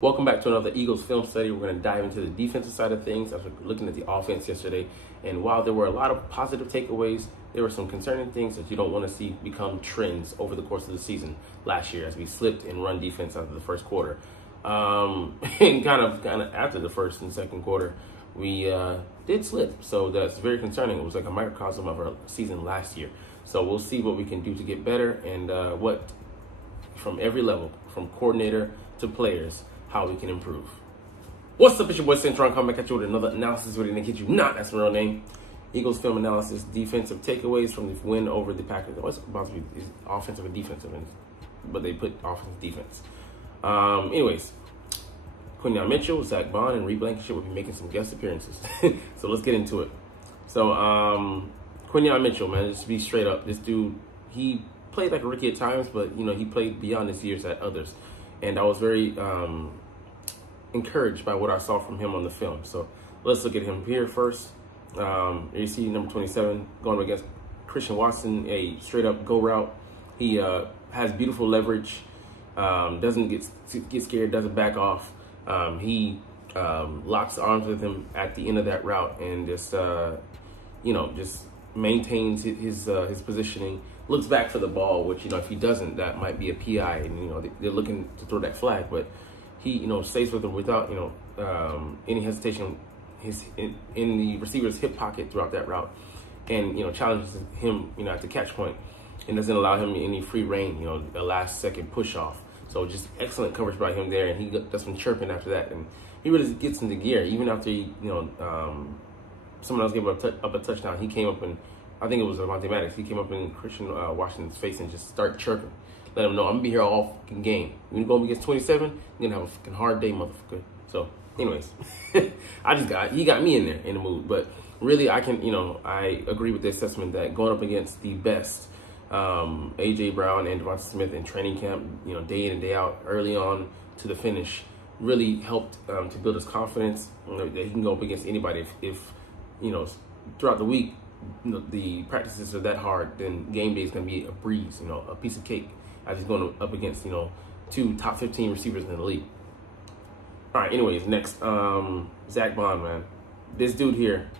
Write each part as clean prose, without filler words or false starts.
Welcome back to another Eagles film study. We're going to dive into the defensive side of things as we're looking at the offense yesterday. And while there were a lot of positive takeaways, there were some concerning things that you don't want to see become trends over the course of the season last year as we slipped in run defense after the first quarter. And kind of after the first and second quarter, we did slip. So that's very concerning. It was like a microcosm of our season last year. So we'll see what we can do to get better and what from every level, from coordinator to players, how we can improve. What's up, it's your boy Centron coming back at you with another analysis video. They kid you not, that's my real name. Eagles film analysis, defensive takeaways from the win over the Packers. What's about to be offensive and defensive, but they put offensive defense. Anyways, Quinyon Mitchell, Zach Bond, and Reed Blankenship will be making some guest appearances. So let's get into it. So Quinyon Mitchell, man, just to be straight up, this dude, he played like a rookie at times, but you know, he played beyond his years at others. And I was very encouraged by what I saw from him on the film. So let's look at him here first. You see number 27 going against Christian Watson, a straight up go route. He has beautiful leverage, doesn't get scared, doesn't back off. He locks arms with him at the end of that route and just, you know, just maintains his positioning. Looks back for the ball, which, you know, if he doesn't, that might be a PI, and, you know, they're looking to throw that flag. But he, you know, stays with him without, you know, any hesitation in the receiver's hip pocket throughout that route, and, you know, challenges him, you know, at the catch point, and doesn't allow him any free reign, you know, a last second push off. So just excellent coverage by him there, and he does some chirping after that, and he really gets into gear even after he, you know, someone else gave up a touchdown. He came up and, I think it was Avonte Maddox, he came up in Christian Washington's face and just started chirping. Let him know, I'm going to be here all fucking game. When you go up against 27, you're going to have a fucking hard day, motherfucker. So, anyways, he got me in there in the mood. But really, I agree with the assessment that going up against the best, A.J. Brown and Devonta Smith in training camp, you know, day in and day out, early on to the finish, really helped to build his confidence, you know, that he can go up against anybody. If you know, throughout the week, the practices are that hard, then game day is going to be a breeze, you know, a piece of cake. I just going up against, you know, two top 15 receivers in the league. All right, anyways, next, Zach Bond, man. This dude here,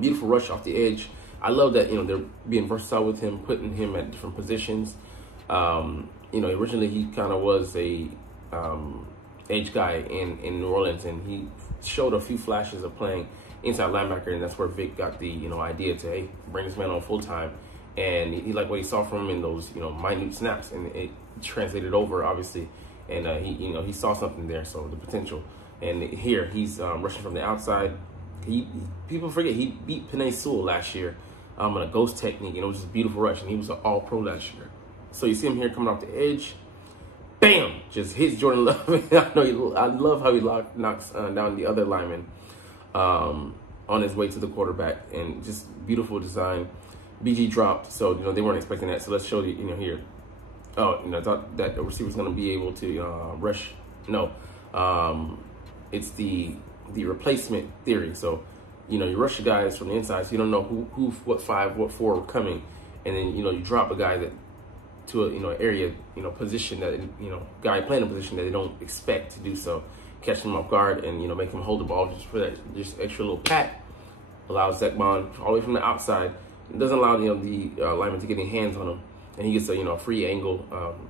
beautiful rush off the edge. I love that, you know, they're being versatile with him, putting him at different positions. You know, originally he kind of was a edge guy in New Orleans, and he showed a few flashes of playing inside linebacker, and that's where Vic got the, you know, idea to, hey, bring this man on full time. And he liked what he saw from him in those, you know, minute snaps, and it translated over, obviously. And he, you know, he saw something there, so the potential. And here he's rushing from the outside. People forget he beat Penei Sewell last year on a ghost technique, and it was just a beautiful rush, and he was an All-Pro last year. So you see him here coming off the edge, bam, just hits Jordan Love. I love how he knocks down the other lineman on his way to the quarterback, and just beautiful design. BG dropped, so, you know, they weren't expecting that. So let's show you, you know, here. Oh, you know, I thought that the receiver's going to be able to rush. No, it's the replacement theory. So, you know, you rush the guys from the inside, so you don't know what 5, what 4 are coming, and then, you know, you drop a guy that to a, you know, area, you know, position that, you know, guy playing a position that they don't expect to do so. Catch him off guard and, you know, make him hold the ball just for that, just extra little pat. Allows Zach Bond all the way from the outside. It doesn't allow, you know, the lineman to get any hands on him, and he gets a, you know, a free angle,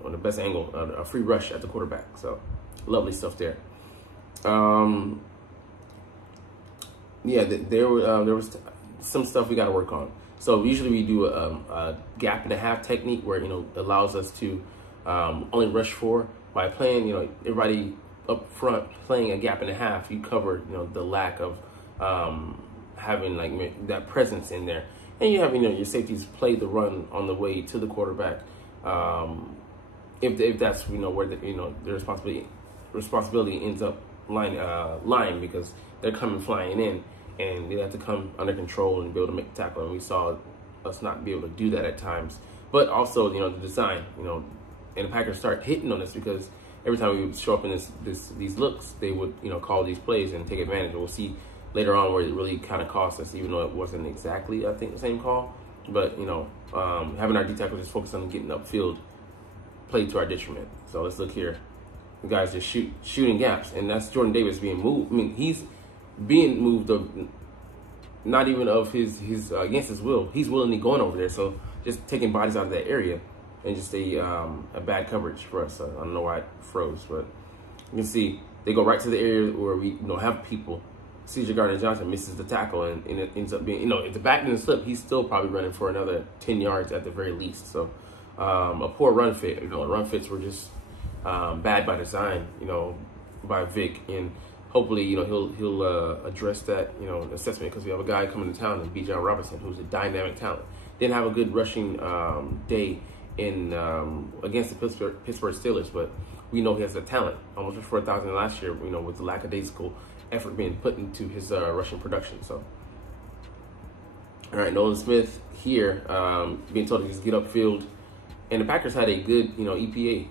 on the best angle, a free rush at the quarterback. So lovely stuff there. Yeah, there was some stuff we got to work on. So usually we do a gap and a half technique where, you know, allows us to only rush 4 by playing, you know, everybody up front playing a gap and a half. You cover, you know, the lack of having like that presence in there, and you have, you know, your safeties play the run on the way to the quarterback. If that's, you know, where the, you know, the responsibility ends up lying, because they're coming flying in, and they have to come under control and be able to make the tackle. And we saw us not be able to do that at times. But also, you know, the design, you know, and the Packers start hitting on this because every time we would show up in these looks, they would, you know, call these plays and take advantage. And we'll see later on where it really kind of cost us, even though it wasn't exactly, I think, the same call. But, you know, having our D tackle just focus on getting upfield played to our detriment. So let's look here. The guy's just shooting gaps, and that's Jordan Davis being moved. I mean, he's being moved of not even of his against his will. He's willingly going over there, so just taking bodies out of that area, and just a bad coverage for us. I don't know why it froze, but you can see they go right to the area where we have people. C.J. Gardner-Johnson misses the tackle, and it ends up being, if the back didn't slip, he's still probably running for another 10 yards at the very least. So a poor run fit. Run fits were just bad by design, by Vic, and hopefully, he'll address that, assessment, because we have a guy coming to town, Bijan Robinson, who's a dynamic talent. Didn't have a good rushing day in against the Pittsburgh Steelers, but we know he has a talent. Almost for 4,000 last year, with the lackadaisical effort being put into his rushing production. So, all right, Nolan Smith here being told to just get upfield, and the Packers had a good, EPA,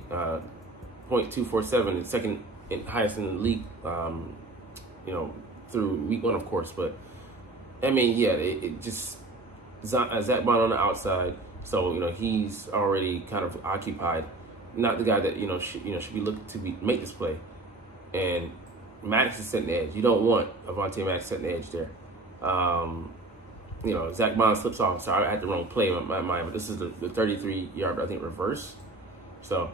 0.247, and second highest in the league, through week 1, of course. But I mean, yeah, it just Zach Bond on the outside, so he's already kind of occupied. Not the guy that should be looking to make this play, and Maddox is setting the edge. You don't want Avonte Maddox setting the edge there. Zach Bond slips off. Sorry, I had the wrong play in my mind, but this is the 33-yard, I think, reverse. So,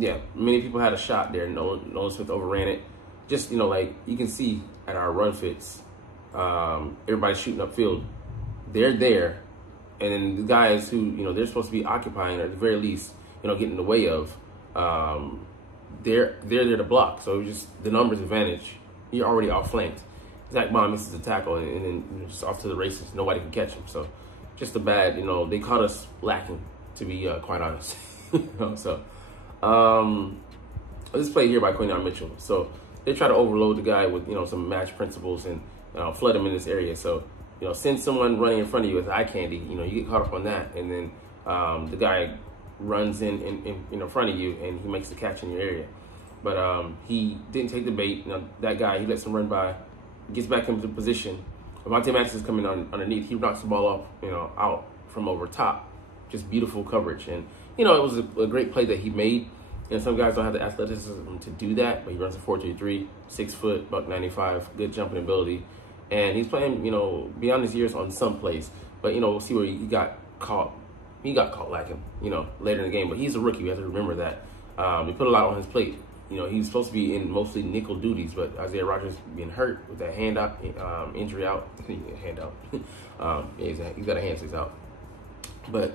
yeah, many people had a shot there. Nolan Smith overran it. Just, like you can see at our run fits, everybody's shooting upfield. They're there. And then the guys who, they're supposed to be occupying, or at the very least, getting in the way of, they're there to block. So it was just the numbers advantage. You're already outflanked. Zach Bond misses the tackle, and then just off to the races. Nobody can catch him. So just a bad, they caught us lacking, to be quite honest. So this play here by Quinyon Mitchell. So they try to overload the guy with, some match principles and flood him in this area. So, send someone running in front of you with eye candy, you get caught up on that. And then the guy runs in front of you, and he makes the catch in your area. But he didn't take the bait. Now, that guy, he lets him run by, gets back into position. Avonte Maddox is coming on underneath. He knocks the ball off, out from over top. Just beautiful coverage. And, it was a great play that he made. And some guys don't have the athleticism to do that, but he runs a 4.23, 6 foot, $195, good jumping ability. And he's playing, beyond his years on some plays. But, we'll see where he got caught. He got caught lacking, later in the game. But he's a rookie. We have to remember that. He put a lot on his plate. He's supposed to be in mostly nickel duties, but Isaiah Rodgers being hurt with that hand out, injury out, hand out. He's got a hand, so he's out. But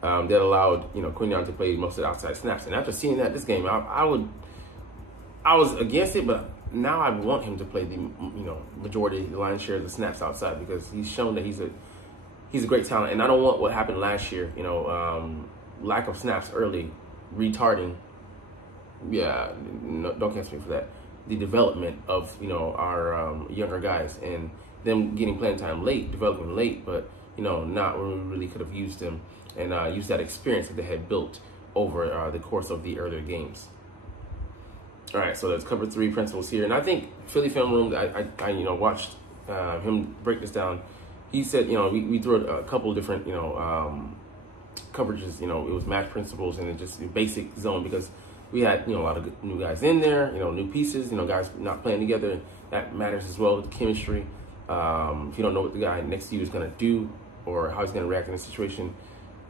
that allowed, Quinyon to play most of the outside snaps. And after seeing that this game, I was against it, but now I want him to play the, majority, the lion's share of the snaps outside, because he's shown that he's a great talent. And I don't want what happened last year, lack of snaps early, retarding. Yeah, no, don't catch me for that. The development of, our younger guys, and them getting playing time late, developing late, but, not when we really could have used them and used that experience that they had built over the course of the earlier games. All right, so that's cover 3 principles here. And I think Philly Film Room, I watched him break this down. He said, we threw a couple of different, coverages. It was match principles and just the basic zone, because we had, a lot of new guys in there, new pieces, guys not playing together. That matters as well, the chemistry. If you don't know what the guy next to you is going to do or how he's going to react in a situation,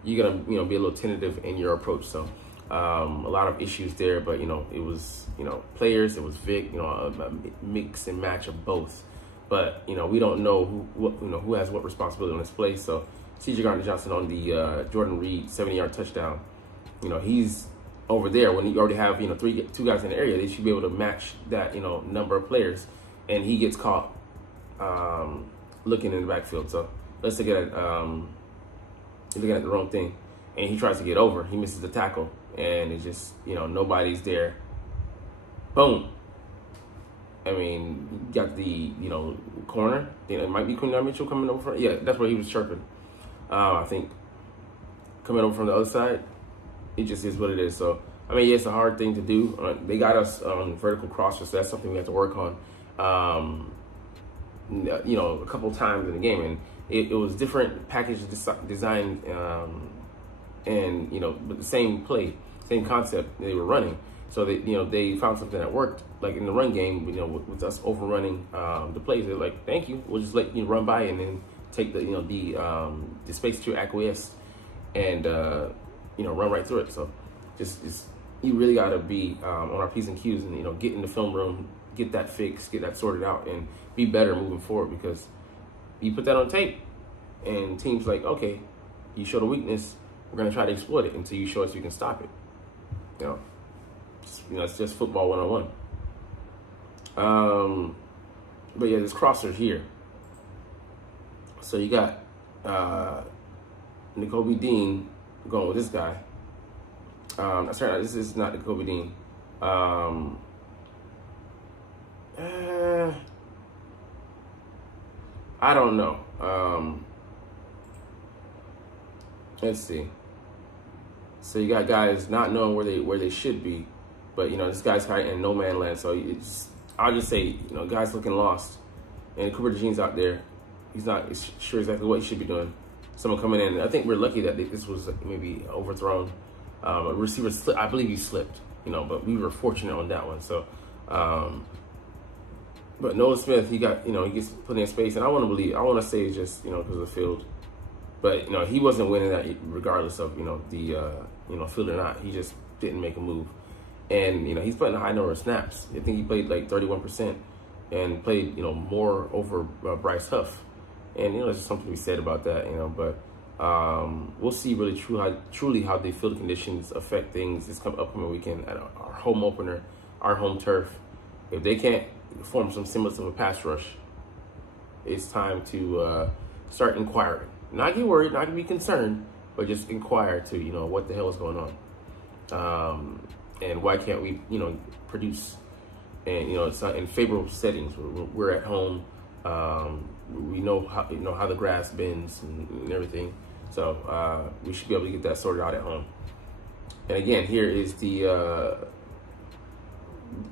you're going to, be a little tentative in your approach. So a lot of issues there, but, it was, players, it was Vic, a mix and match of both. But, we don't know who has what responsibility on this play. So C.J. Gardner-Johnson on the Jordan Reed 70-yard touchdown, he's over there. When you already have, two guys in the area, they should be able to match that, number of players. And he gets caught looking in the backfield. So let's look at he's looking at the wrong thing. And he tries to get over. He misses the tackle. And it's just, nobody's there. Boom. I mean, you got the, corner. It might be Quinyon Mitchell coming over. Yeah, that's where he was chirping. I think coming over from the other side. It just is what it is. So, I mean, yeah, it's a hard thing to do. They got us on vertical crossers, so that's something we have to work on, a couple times in the game. And it was different package design, and, but the same play, same concept they were running. So they found something that worked, like in the run game, with us overrunning the plays. They're like, thank you, we'll just let you run by and then take the space to acquiesce and run right through it. So just you really got to be on our P's and Q's and get in the film room, get that fixed, get that sorted out, and be better moving forward, because you put that on tape and teams like, okay, you showed a weakness, we're going to try to exploit it until you show us you can stop it. It's just football 101. But yeah, this crosser here. So you got Nakobe Dean going with this guy. Sorry, this is not Nakobe Dean. I don't know. Let's see. So you got guys not knowing where they should be, but this guy's kind of in no man land. So I'll just say, guys looking lost, and Cooper DeJean's out there. He's not sure exactly what he should be doing. Someone coming in. I think we're lucky that this was maybe overthrown. A receiver, I believe he slipped, but we were fortunate on that one. So, but Noah Smith, he got, he gets plenty of space, and I want to say it's just, because of the field. But, he wasn't winning that regardless of, the field or not. He just didn't make a move. And, he's playing a high number of snaps. I think he played like 31% and played, more over Bryce Huff. And, there's just something to be said about that, but we'll see really truly how the field conditions affect things this upcoming weekend at our home opener, our home turf. If they can't form some semblance of a pass rush, it's time to start inquiring. Not get worried, not to be concerned, but just inquire to, what the hell is going on. And why can't we, produce? And, it's not in favorable settings. We're at home. We know how the grass bends and everything. So we should be able to get that sorted out at home. And again, here is the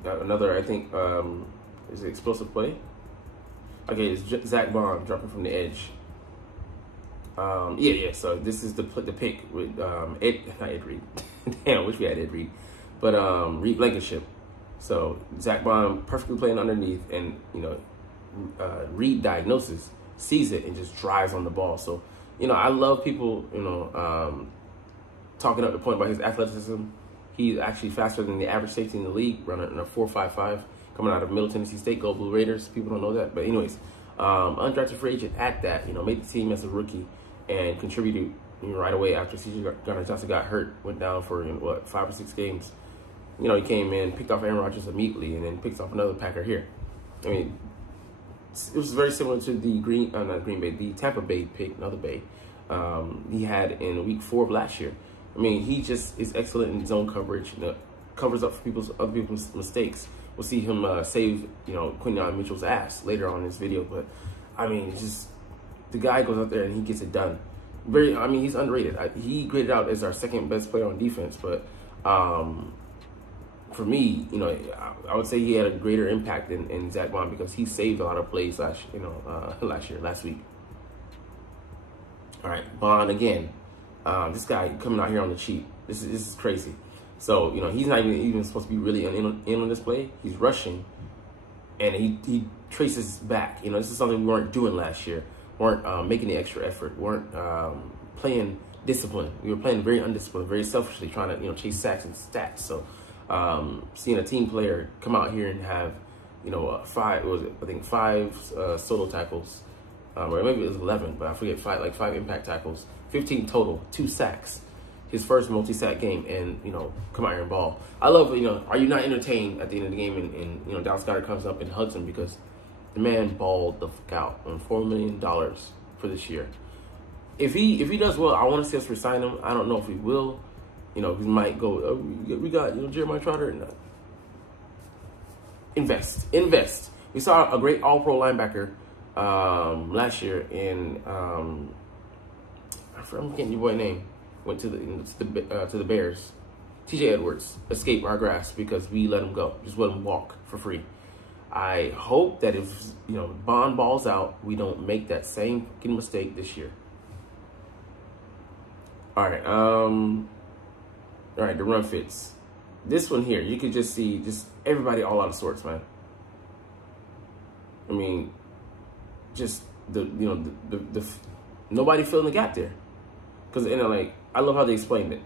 another, I think, is it explosive play? Okay, it's Zach Bond dropping from the edge. Yeah. So this is the pick with not Ed Reed. Damn, I wish we had Ed Reed, but Reed Blankenship. So Zach Bond perfectly playing underneath, and Reed diagnoses, sees it, and just drives on the ball. So I love people talking up the point about his athleticism. He's actually faster than the average safety in the league, running in a 4.55, coming out of Middle Tennessee State. Go Blue Raiders. People don't know that, but anyways, undrafted free agent at that. Made the team as a rookie and contributed right away after C.J. Gardner-Johnson got hurt. Went down for 5 or 6 games. He came in, picked off Aaron Rodgers immediately, and then picked off another Packer here. I mean, it was very similar to the Tampa Bay pick, another Bay, he had in week 4 of last year. I mean, he just is excellent in zone coverage, covers up for other people's mistakes. We'll see him save, Quinyon Mitchell's ass later on in this video. But I mean, it's just the guy goes out there and he gets it done. He's underrated. He graded out as our second best player on defense, but for me, I would say he had a greater impact than Zach Bond, because he saved a lot of plays last week. All right, Bond again. This guy coming out here on the cheap. This is crazy. So he's not even supposed to be really in on this play. He's rushing, and he traces back. This is something we weren't doing last year. Weren't making the extra effort. Weren't playing discipline. We were playing very undisciplined, very selfishly, trying to chase sacks and stats. So seeing a team player come out here and have five solo tackles, or maybe it was 11, but I forget, 5 impact tackles, 15 total, 2 sacks. His first multi-sack game, and come out here and ball. I love are you not entertained at the end of the game? And Dallas Goedert comes up and hugs him, because the man balled the fuck out on $4 million for this year. If he does well, I want to see us resign him. I don't know if we will. We might go. Oh, we got Jeremiah Trotter. No. Invest. We saw a great All-Pro linebacker last year in I'm getting your boy name. Went to the Bears. TJ Edwards escaped our grasp because we let him go. Just let him walk for free. I hope that if Bond balls out, we don't make that same fucking mistake this year. All right. All right, the run fits. this one here, you could just see just everybody all out of sorts, man. I mean, just the nobody filling the gap there, because like I love how they explained it.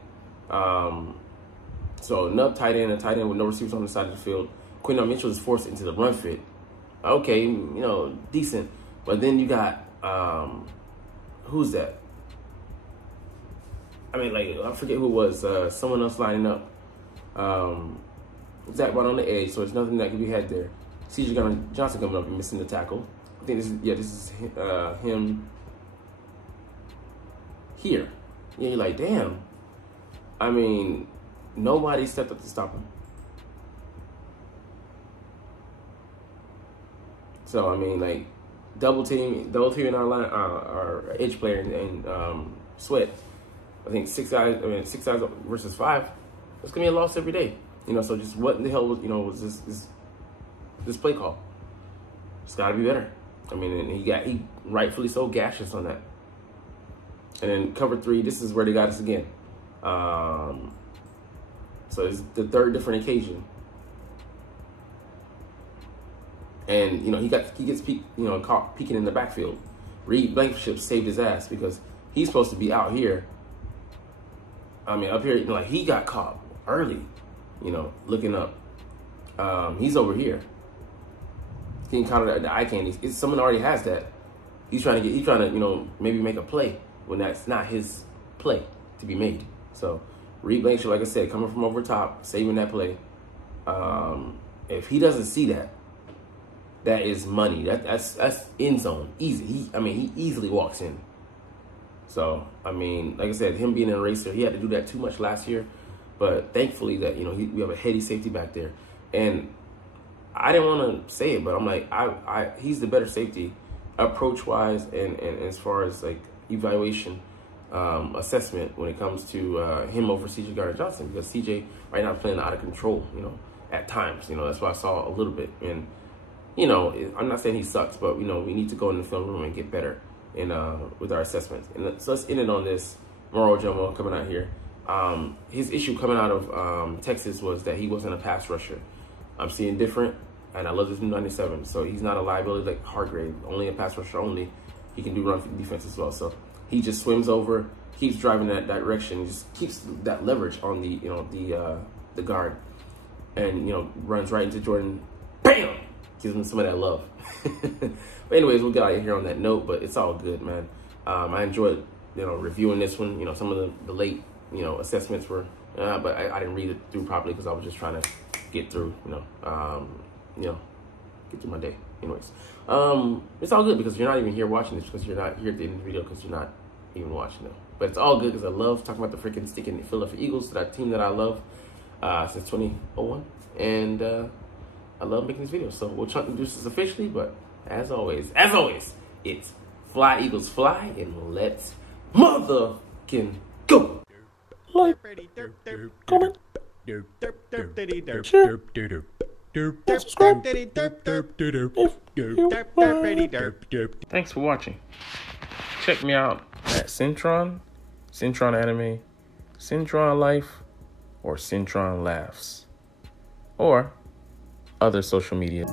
So nub tight end, a tight end with no receivers on the side of the field. Quinton Mitchell is forced into the run fit. Okay, decent, but then you got who's that? I mean, like, I forget who it was. Someone else lining up. Zach right on the edge, so it's nothing that can be had there. C.J. Johnson coming up and missing the tackle. I think this is him here. Yeah, you're like, damn. I mean, nobody stepped up to stop him. So, I mean, like, double teaming our line, our edge player and Sweat. I think 6 guys versus 5. It's gonna be a loss every day. So just what in the hell was this play call? It's got to be better. I mean, and he rightfully so gaseous on that. And then cover 3, this is where they got us again. So it's the 3rd different occasion. And he gets caught peeking in the backfield. Reed Blankenship saved his ass because he's supposed to be out here. I mean, up here, like, he got caught early, looking up. He's over here. Getting caught at the eye candy. Someone already has that. He's trying to, maybe make a play when that's not his play to be made. So, Reed Blankenship, like I said, coming from over top, saving that play. If he doesn't see that, that is money. That's end zone. Easy. He easily walks in. So, I mean, like I said, him being an eraser, he had to do that too much last year. But thankfully that, we have a heady safety back there. And I didn't want to say it, but I'm like, he's the better safety approach-wise and as far as, like, evaluation, assessment when it comes to him over C.J. Gardner-Johnson. Because C.J. right now is playing out of control, at times. That's what I saw a little bit. And, I'm not saying he sucks, but, we need to go in the film room and get better with our assessments. And so let's end it on this. Moro Ojomo coming out here. His issue coming out of Texas was that he wasn't a pass rusher. I'm seeing different, and I love this new 97. So he's not a liability like Hargrave, only a pass rusher only. He can do run defense as well. So he just swims over, keeps driving that direction, just keeps that leverage on the guard, and runs right into Jordan. Bam! Gives him some of that love. But anyways, we'll get out of here on that note. But it's all good, man. I enjoyed reviewing this one. Some of the late assessments were, but I didn't read it through properly because I was just trying to get through, get through my day. Anyways, it's all good because you're not even here watching this, because you're not here at the end of the video because you're not even watching it. But it's all good because I love talking about the freaking stinking Philadelphia Eagles, that team that I love since 2001, and I love making these videos. So we'll try to do this officially, but as always, it's Fly Eagles Fly, and let's motherfucking go. Like, comment, share, and subscribe Thanks for watching. Check me out at Centron Anime, Centron Life, or Centron Laughs, or other social media.